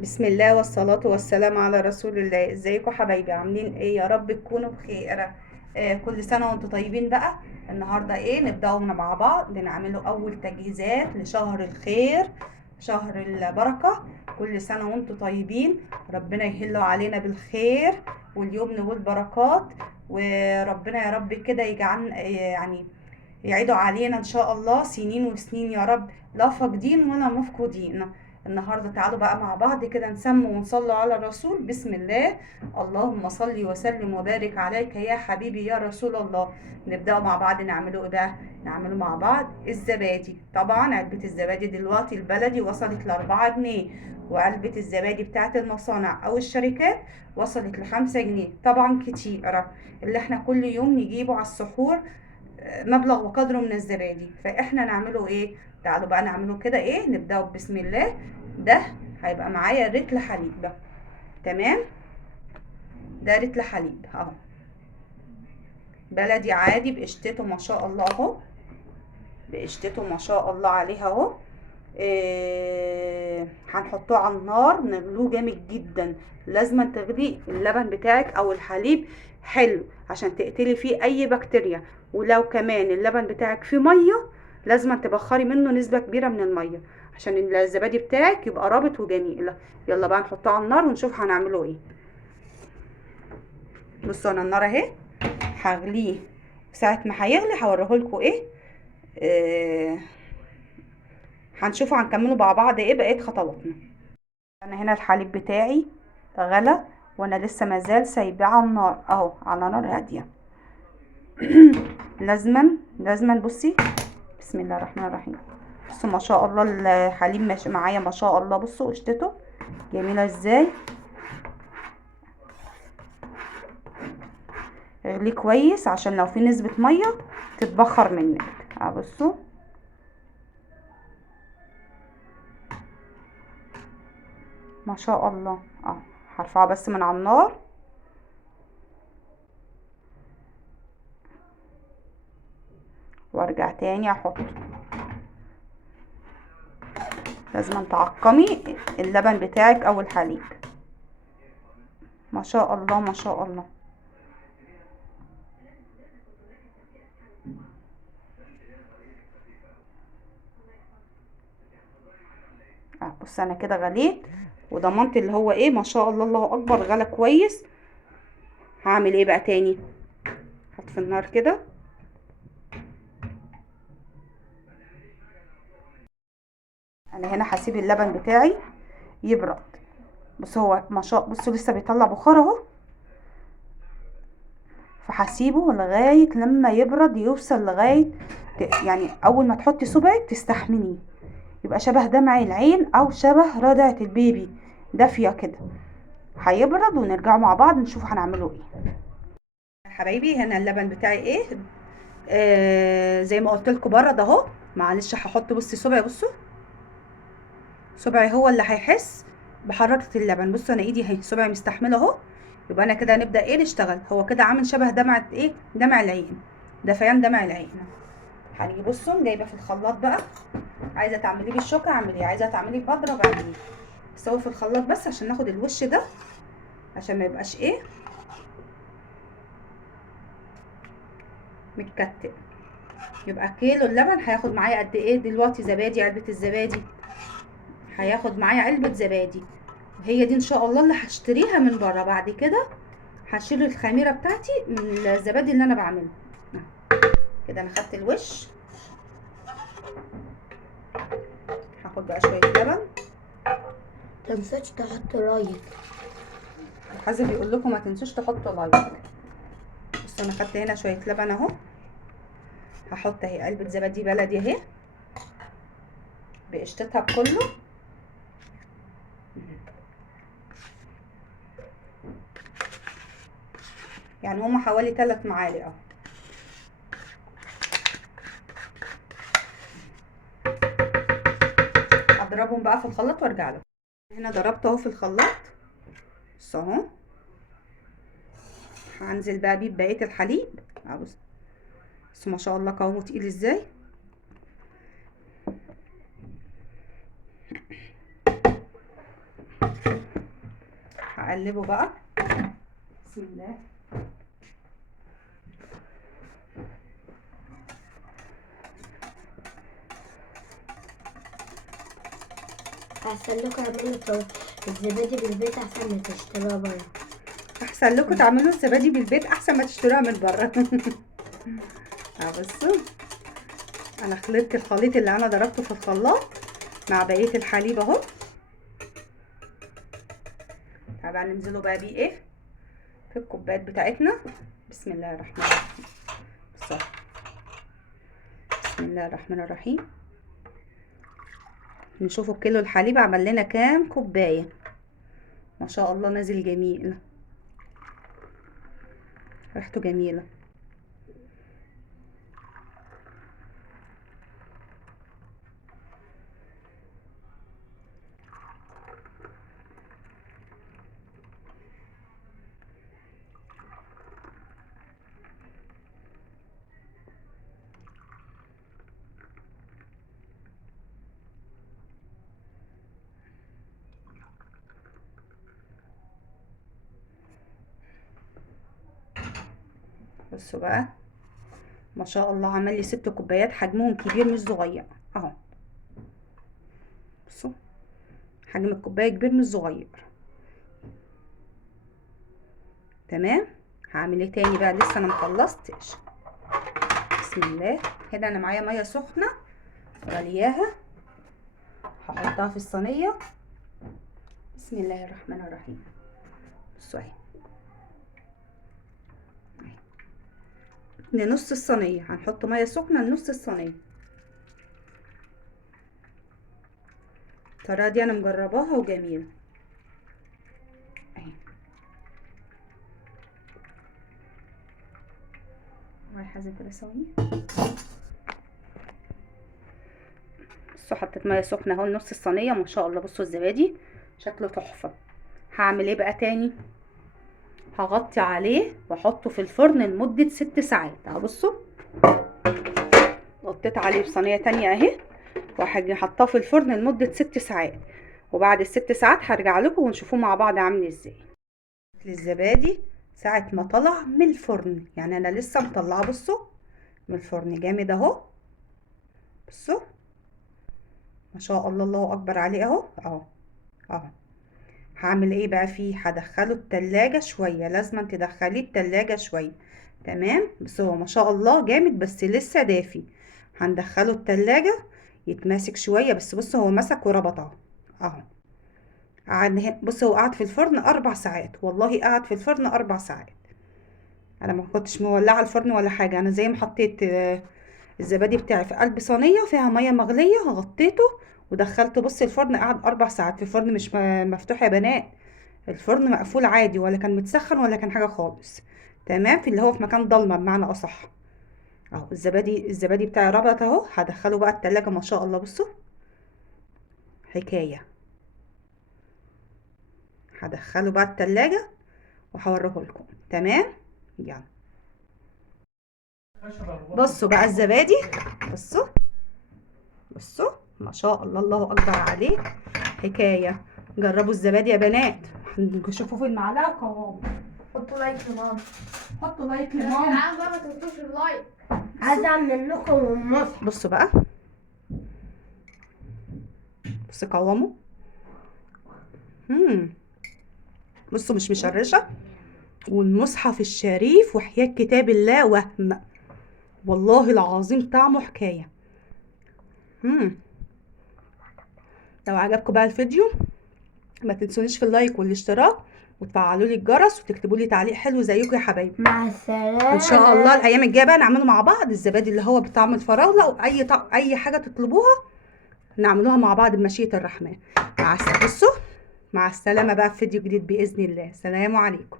بسم الله والصلاة والسلام على رسول الله. ازيكم حبايبي؟ عاملين ايه؟ يا رب تكونوا بخير. كل سنة وانتم طيبين. بقى النهاردة ايه؟ نبدأوا مع بعض نعملوا اول تجهيزات لشهر الخير، شهر البركة. كل سنة وانتم طيبين، ربنا يهله علينا بالخير واليمن والبركات. وربنا يا رب كده يجعل يعني يعيدوا علينا ان شاء الله سنين وسنين يا رب، لا فاقدين ولا مفقودين. النهارده تعالوا بقى مع بعض كده نسمي ونصلي على الرسول. بسم الله. اللهم صل وسلم وبارك عليك يا حبيبي يا رسول الله. نبدأ مع بعض نعمله ايه بقى؟ نعمله مع بعض الزبادي. طبعا علبة الزبادي دلوقتي البلدي وصلت ل4 جنيه، وعلبة الزبادي بتاعت المصانع او الشركات وصلت ل5 جنيه. طبعا كتير اللي احنا كل يوم نجيبه على السحور مبلغ وقدره من الزبادي. فاحنا نعمله ايه؟ تعالوا بقى نعمله كده ايه. نبدأ بسم الله. ده هيبقى معايا رتل حليب ده. تمام، ده رتل حليب اهو، بلدي عادي بقشتته ما شاء الله اهو، بقشتته ما شاء الله عليها اهو. هنحطوه على النار نغلوه جامد جدا. لازم تغلي اللبن بتاعك او الحليب حلو عشان تقتلي فيه اي بكتيريا. ولو كمان اللبن بتاعك فيه ميه، لازم تبخري منه نسبة كبيرة من الميه عشان الزبادي بتاعك يبقى رابط وجميل. يلا بقى نحطه على النار ونشوف هنعمله ايه. بصوا انا النار اهي، هغليه. ساعة ما هيغلي هوريهولكوا ايه. آه هنشوفه هنكمله مع بعض ايه بقية خطواتنا. انا هنا الحليب بتاعي غلى، وانا لسه مازال سايباه على النار اهو، على نار هاديه. لازما بصي. بسم الله الرحمن الرحيم. بصوا ما شاء الله الحليب ماشي معايا ما شاء الله. بصوا قشطته جميله ازاي. اغليه كويس عشان لو في نسبه ميه تتبخر منك. بصوا ما شاء الله. هرفعه بس من على النار وارجع تاني احطه. لازم تعقمي اللبن بتاعك او الحليب. ما شاء الله ما شاء الله. بص انا كده غليت وضمنت اللي هو ايه ما شاء الله الله اكبر غلى كويس. هعمل ايه بقى تاني؟ هطفي النار كده. انا هنا هسيب اللبن بتاعي يبرد. بص هو ما شاء، بصوا لسه بيطلع بخار اهو. فهسيبه لغايه لما يبرد، يوصل لغايه يعني اول ما تحطي صبعك تستحمليه يبقى شبه دمع العين او شبه رضعة البيبي، دافيه كده. هيبرد ونرجع مع بعض نشوف هنعمله ايه. حبايبي هنا اللبن بتاعي ايه، زي ما قلت لكم برد اهو. معلش هحط بصي صبعي. بصوا صبعي هو اللي هيحس بحراره اللبن. بصوا انا ايدي اهي صبعي مستحمله اهو. يبقى انا كده نبدا ايه نشتغل. هو كده عامل شبه دمعه ايه، دمع العين، دفيان دمع العين. هنيجي بصوا جايبه في الخلاط بقى. عايزه تعمليه بالشوكه اعمليه، عايزه تعمليه بمضرب اعمليه، بس هو في الخلاط بس عشان ناخد الوش ده، عشان ما يبقاش ايه متكتل. يبقى كيلو اللبن هياخد معايا قد ايه دلوقتي؟ زبادي، علبه الزبادي هياخد معايا علبه زبادي. وهي دي ان شاء الله اللي هشتريها من بره. بعد كده هشيل الخميره بتاعتي من الزبادي اللي انا بعمله. كده انا خدت الوش. هاخد بقى شويه لبن. متنساش تحط لايك. حازم بيقول لكم ما تنسوش تحطوا لايك. بصوا انا خدت هنا شويه لبن اهو. هحط اهي علبه زبادي بلدي اهي بقشطتها بكله. يعني هما حوالي 3 معالق اهو. اضربهم بقى في الخلاط وارجع لكم. هنا ضربت اهو في الخلاط. بص اهو. هنزل بقى بيه بقيه الحليب. بص ما شاء الله قوامه تقيل ازاي. هقلبه بقى. بسم الله. احسن لكم اعملوا الزبادي بالبيت احسن ما تشتروها بره. احسن لكم تعملوا الزبادي بالبيت احسن ما تشتروها من بره. بصوا انا خلطت الخليط اللي انا ضربته في الخلاط مع بقيه الحليب اهو. طبعا ننزله بقى بيه ايه في الكوبايات بتاعتنا. بسم الله الرحمن الرحيم. بسم الله الرحمن الرحيم. نشوفوا كيلو الحليب عمل لنا كام كوبايه. ما شاء الله نازل جميل، ريحته جميله. بصوا بقى ما شاء الله عمل لي 6 كوبايات، حجمهم كبير مش صغير اهو. بصوا حجم الكوبايه كبير مش صغير. تمام. هعمل ايه تاني بقى؟ لسه انا مخلصتش. بسم الله. هنا انا معايا ميه سخنه غلياها، هحطها في الصينيه. بسم الله الرحمن الرحيم. بصوا اهي لنص الصينيه، هنحط ميه سخنه لنص الصينيه. الطريقه دي انا مجرباها وجميله اهي. حازم كده ثواني. بصوا حطيت ميه سخنه اهو لنص الصينيه ما شاء الله. بصوا الزبادي شكله تحفه. هعمل ايه بقى تاني؟ هغطي عليه واحطه في الفرن لمده 6 ساعات اهو. بصوا غطيت عليه بصينيه تانية اهي، وهاجي حطاه في الفرن لمده 6 ساعات، وبعد ال6 ساعات هرجع لكم ونشوفوه مع بعض عامل ازاي. الزبادي ساعه ما طلع من الفرن، يعني انا لسه مطلعه بصوا من الفرن جامد اهو. بصوا ما شاء الله الله اكبر عليه اهو اهو اهو. هعمل ايه بقى فيه؟ هدخله التلاجة شوية، لازم تدخليه التلاجة شوية. تمام. بس هو ما شاء الله جامد بس لسه دافي. هندخله التلاجة يتماسك شوية بس. بص هو مسك وربط اهو اهو. قعد بص هو قعد في الفرن 4 ساعات، والله قعد في الفرن 4 ساعات. انا ما كنتش مولعه الفرن ولا حاجه، انا زي ما حطيت الزبادي بتاعي في قلب صينيه فيها ميه مغليه، غطيته ودخلته. بص الفرن قعد 4 ساعات في الفرن مش مفتوح يا بنات، الفرن مقفول عادي، ولا كان متسخن ولا كان حاجه خالص. تمام. في اللي هو في مكان ضلمه بمعنى اصح اهو. الزبادي بتاعي ربط اهو. هدخله بقى التلاجة ما شاء الله. بصوا حكايه. هدخله بقى التلاجة وهوريه لكم. تمام. يلا بصوا بقى الزبادي. بصوا بصوا ما شاء الله الله اكبر عليه حكايه. جربوا الزبادي يا بنات، شوفوا في المعلقه وقوامه. حطوا لايك لماما. حطوا لايك لماما. عايزة ما تنسوش اللايك. عايزة اعمل لكم المصحف. بصوا بقى بصوا قوامه. بصوا مش مشرشه، والمصحف الشريف وحياة كتاب الله وهم والله العظيم طعمه حكايه. لو عجبكم بقى الفيديو ما تنسونيش في اللايك والاشتراك وتفعلوا لي الجرس وتكتبوا لي تعليق حلو زيكم يا حبايبي. مع السلامة. ان شاء الله الايام الجايه بقى نعمله مع بعض الزبادي اللي هو بطعم الفراوله، واي اي حاجه تطلبوها نعملوها مع بعض بمشيئه الرحمن. بصوا مع السلامه بقى في فيديو جديد باذن الله. سلام عليكم.